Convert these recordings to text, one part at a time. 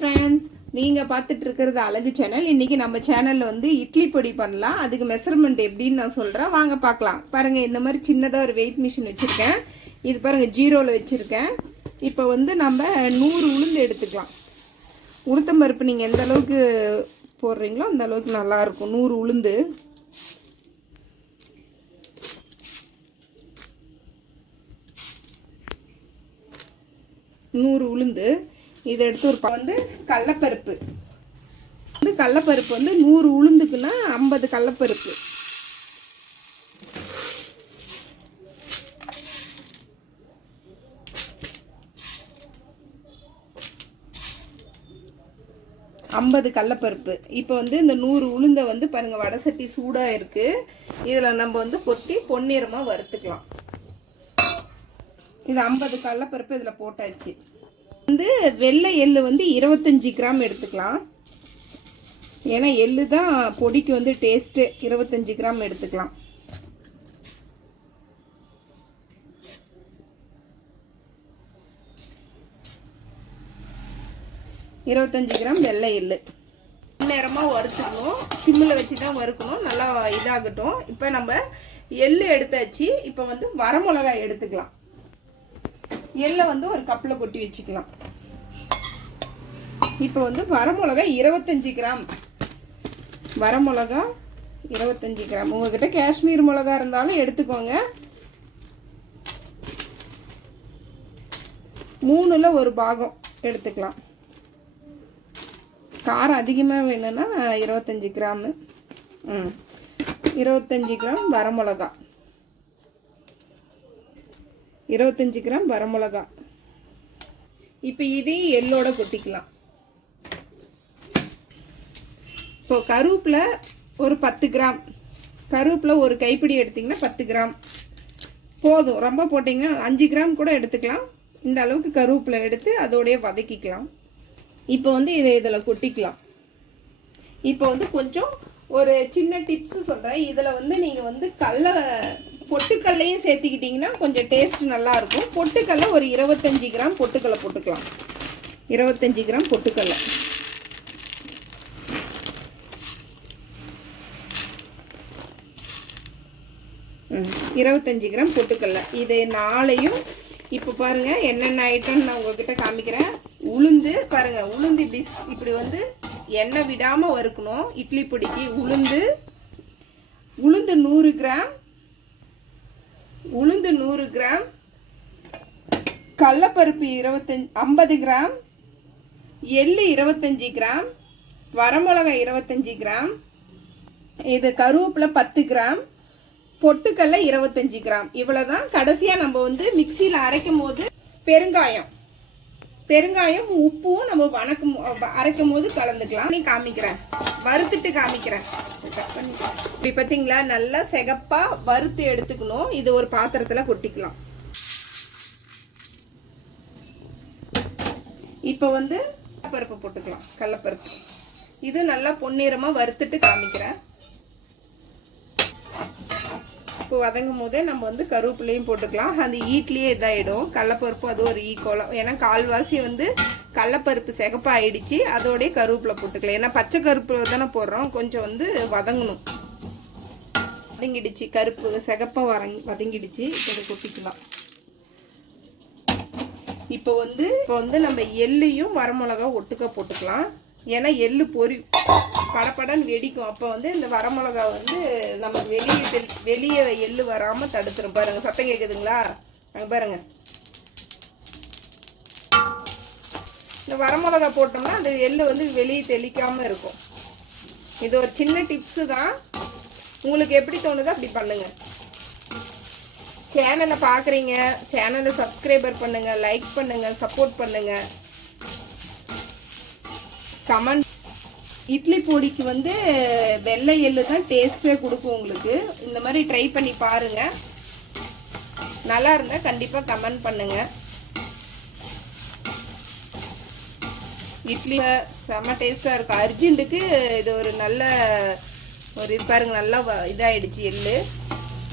Friends, நீங்கள் பார்த்துட்டு இருக்கிறது அழகு சேனல். இன்றைக்கி நம்ம சேனலில் வந்து இட்லி பொடி பண்ணலாம். அதுக்கு மெஷர்மெண்ட் எப்படின்னு நான் சொல்கிறேன், வாங்க பார்க்கலாம். பாருங்கள், இந்த மாதிரி சின்னதாக ஒரு வெயிட் மிஷின் வச்சுருக்கேன். இது பாருங்கள், ஜீரோவில் வச்சுருக்கேன். இப்போ வந்து நம்ம 100 உளுந்து எடுத்துக்கலாம். உளுத்தம்பருப்பு நீங்கள் எந்த அளவுக்கு போடுறீங்களோ அந்த அளவுக்கு நல்லாயிருக்கும். 100 உளுந்து. இதை எடுத்து ஒரு வந்து கடலப்பருப்பு வந்து 100 உளுந்துக்குன்னா 50 கடலப்பருப்பு. இப்போ வந்து இந்த 100 உளுந்தை வந்து பாருங்க, வடை சட்டி சூடா இருக்கு. இதுல நம்ம வந்து கொட்டி பொன்னிறமா வறுத்துக்கலாம். இது 50 கடலப்பருப்பு இதுல போட்டாச்சு. வந்து வெள்ளை எள்ளு வந்து 25 கிராம் எடுத்துக்கலாம். ஏன்னா எள்ளு தான் பொடிக்கு வந்து டேஸ்ட்டு. 25 கிராம் எடுத்துக்கலாம். வெள்ளை எள்ளு நேரமாக வறுத்துக்கணும். சிம்மில் வச்சு தான் வறுக்கணும். நல்லா இதாகட்டும். இப்போ நம்ம எள்ளு எடுத்தாச்சு. இப்போ வந்து வரமிளகாய் எடுத்துக்கலாம். எள்ளை வந்து ஒரு கப்பில் கொட்டி வச்சுக்கலாம். இப்போ வந்து வரமிளகா 25 கிராம். வரமிளகா 25 கிராம். உங்ககிட்ட காஷ்மீர் மிளகா இருந்தாலும் எடுத்துக்கோங்க. 3ல் ஒரு பாகம் எடுத்துக்கலாம். காரம் அதிகமாக வேணும்னா 25 கிராம். 25 கிராம் வரமிளகா. 25 கிராம் வரமிளகா. இப்போ இதையும் எள்ளோட கொட்டிக்கலாம். இப்போ கருவேப்பிலை ஒரு 10 கிராம். கருவேப்பிலை ஒரு கைப்பிடி எடுத்திங்கன்னா 10 கிராம் போதும். ரொம்ப போட்டிங்கன்னா 5 கிராம் கூட எடுத்துக்கலாம். இந்த அளவுக்கு கருவேப்பிலை எடுத்து அதோடைய வதக்கிக்கலாம். இப்போ வந்து இதில் கொட்டிக்கலாம். இப்போ வந்து கொஞ்சம் ஒரு சின்ன டிப்ஸ் சொல்கிறேன். இதில் வந்து நீங்கள் வந்து பொட்டுக்கல்லையும் சேர்த்துக்கிட்டிங்கன்னா கொஞ்சம் டேஸ்ட் நல்லாயிருக்கும். பொட்டுக்கல்லை ஒரு 25 கிராம் பொட்டுக்கல்லை போட்டுக்கலாம். 25 கிராம் பொட்டுக்கல்லை. இது 4ஐயும் இப்போ பாருங்கள் என்னென்ன ஐட்டம்னு நான் உங்ககிட்ட காமிக்கிறேன். உளுந்து பாருங்கள், உளுந்து இப்படி வந்து எண்ணெய் விடாமல் வறுக்கணும். இட்லி பொடிக்கு உளுந்து 100 கிராம். 100 கிராம். கடலப்பருப்பு 50 கிராம். எள்ளு 25 கிராம். வரமிளகாய் 25 கிராம். இது கருவேப்பிலை 10 கிராம். பொட்டுக்கல்ல 25 கிராம். இவ்வளவுதான். கடைசியா நம்ம வந்து மிக்சியில் அரைக்கும் போது பெருங்காயம் உப்பும் நம்ம அரைக்கும் போது கலந்துக்கலாம். காமிக்கிறேன், வறுத்துட்டு காமிக்கிறேன். இப்படி பார்த்தீங்களா, நல்லா சிகப்பா வறுத்து எடுத்துக்கணும். இது ஒரு பாத்திரத்துல கொட்டிக்கலாம். இப்போ வந்து பருப்பு போட்டுக்கலாம். கடலப்பருப்பு இது நல்லா பொன்னிறமா வறுத்துட்டு காமிக்கிறேன். இப்போ வதங்கும் போதே நம்ம வந்து கருவேப்பிலையும் போட்டுக்கலாம். அந்த ஈட்லேயே இதாகிடும். கடலப்பருப்பு அது ஒரு ஈக்குவலம். ஏன்னா கால்வாசி வந்து கடலப்பருப்பு சிகப்பா ஆயிடுச்சு. அதோடய கருவேப்பிலை போட்டுக்கலாம். ஏன்னா பச்சை கருப்பு தானே போடுறோம். கொஞ்சம் வந்து வதங்கணும். வதங்கிடுச்சு, கருப்பு சிகப்பா வதங்கிடுச்சு. இதை கொட்டிக்கலாம். இப்போ வந்து நம்ம எள்ளையும் வரமிளகா ஒட்டுக்க போட்டுக்கலாம். ஏன்னா எள்ளு படப்படன்னு வெடிக்கும். அப்போ வந்து இந்த வரமிளகா வந்து நம்ம வெளியே எள்ளு வராமல் தடுத்துரும். பாருங்க, சத்தம் கேட்குதுங்களா? அங்கே பாருங்க. இந்த வரமிளகா போட்டோம்னா அந்த எள்ளு வந்து வெளியே தெளிக்காமல் இருக்கும். இது ஒரு சின்ன டிப்ஸு தான். உங்களுக்கு எப்படி தோணுதோ அப்படி பண்ணுங்க. சேனலை பார்க்குறீங்க, சேனலை சப்ஸ்கிரைபர் பண்ணுங்க, லைக் பண்ணுங்க, சப்போர்ட் பண்ணுங்க, கமெண்ட். இட்லி பொடிக்கு வந்து வெள்ளை எள்ளு தான் டேஸ்ட்டே கொடுக்கும் உங்களுக்கு. இந்த மாதிரி ட்ரை பண்ணி பாருங்க. நல்லா இருந்தா கண்டிப்பாக கமெண்ட் பண்ணுங்க. இட்லி செம்ம டேஸ்ட்டாக இருக்கும். அர்ஜென்ட்டுக்கு இது ஒரு நல்ல இது பாருங்க. நல்லா இதாகிடுச்சு எள்ளு.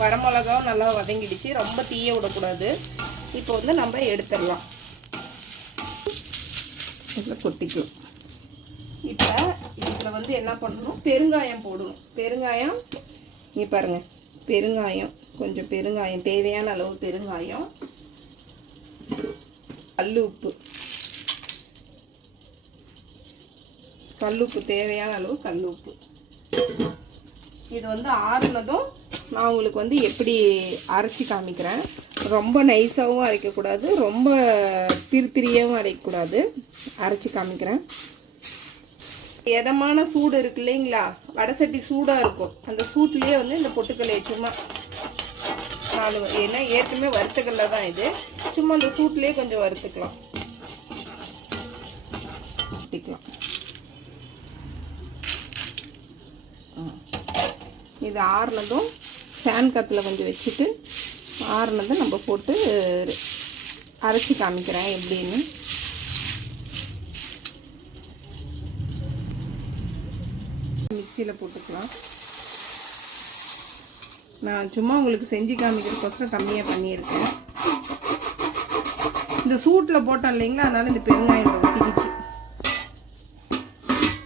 வரமிளகாவும் நல்லா வதங்கிடுச்சு. ரொம்ப தீய விடக்கூடாது. இப்போ வந்து நம்ம எடுத்துடலாம். இதில் கொட்டிக்கலாம். இப்போ இதில் வந்து என்ன பண்ணணும், பெருங்காயம் போடணும். பெருங்காயம் இங்கே பாருங்கள், பெருங்காயம் கொஞ்சம், பெருங்காயம் தேவையான அளவு பெருங்காயம், கல்லுப்பு, கல்லுப்பு தேவையான அளவு கல்லுப்பு. இது வந்து ஆறுனதும் நான் உங்களுக்கு வந்து எப்படி அரைச்சி காமிக்கிறேன். ரொம்ப நைஸாகவும் அரைக்கக்கூடாது, ரொம்ப திரியாகவும் அரைக்கக்கூடாது, அரைச்சி காமிக்கிறேன். எதமான சூடு இருக்கு இல்லைங்களா, வடை சட்டி சூடாக இருக்கும், அந்த சூட்லேயே வந்து இந்த பொட்டுக்கல்லையை சும்மா ஏன்னா ஏற்கனவே வறுத்துக்கல்ல தான் இது, சும்மா அந்த சூட்லேயே கொஞ்சம் வறுத்துக்கலாம். இது ஆறுனதும் ஃபேன் காற்றுல கொஞ்சம் வச்சுட்டு ஆறுனதும் நம்ம போட்டு அரைச்சி காமிக்கிறேன் எப்படின்னு. மிக்சியில் போட்டுக்கலாம். நான் சும்மா உங்களுக்கு செஞ்சு காமிக்கிறதுக்கோசரம் கம்மியாக பண்ணியிருக்கேன். இந்த சூட்டில் போட்டோம் இல்லைங்களா, அதனால இந்த பெருங்காயம் ஒட்டிக்கிச்சு.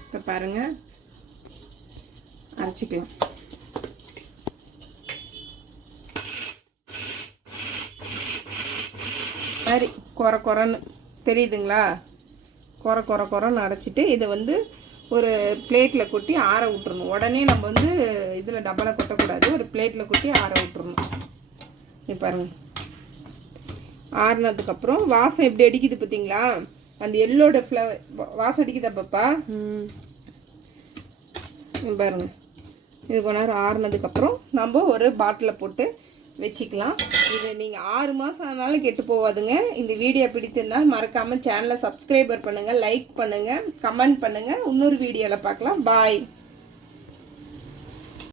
இப்போ பாருங்கள், அரைச்சிக்கலாம். மாதிரி குறன்னு தெரியுதுங்களா, குறன்னு அரைச்சிட்டு இதை வந்து ஒரு பிளேட்டில் கொட்டி ஆற விட்டுறணும். உடனே நம்ம வந்து இதில் டப்பாவில் கொட்டக்கூடாது, ஒரு பிளேட்டில் கொட்டி ஆற விட்டுறணும். இப்போ பாருங்க, ஆறுனதுக்கப்புறம் வாசம் எப்படி அடிக்குது பார்த்தீங்களா, அந்த எள்ளோட ஃப்ளவர் வாசம் அடிக்குதா பாப்பா? பாருங்க, இது கொஞ்ச நேரம் ஆறுனதுக்கப்புறம் நம்ம ஒரு பாட்டிலில் போட்டு வச்சுக்கலாம். இது நீங்கள் 6 மாதம் ஆனாலும் கெட்டு போகாதுங்க. இந்த வீடியோ பிடித்திருந்தால் மறக்காமல் சேனலை சப்ஸ்கிரைபர் பண்ணுங்கள், லைக் பண்ணுங்கள், கமெண்ட் பண்ணுங்கள். இன்னொரு வீடியோவில் பார்க்கலாம். பாய்.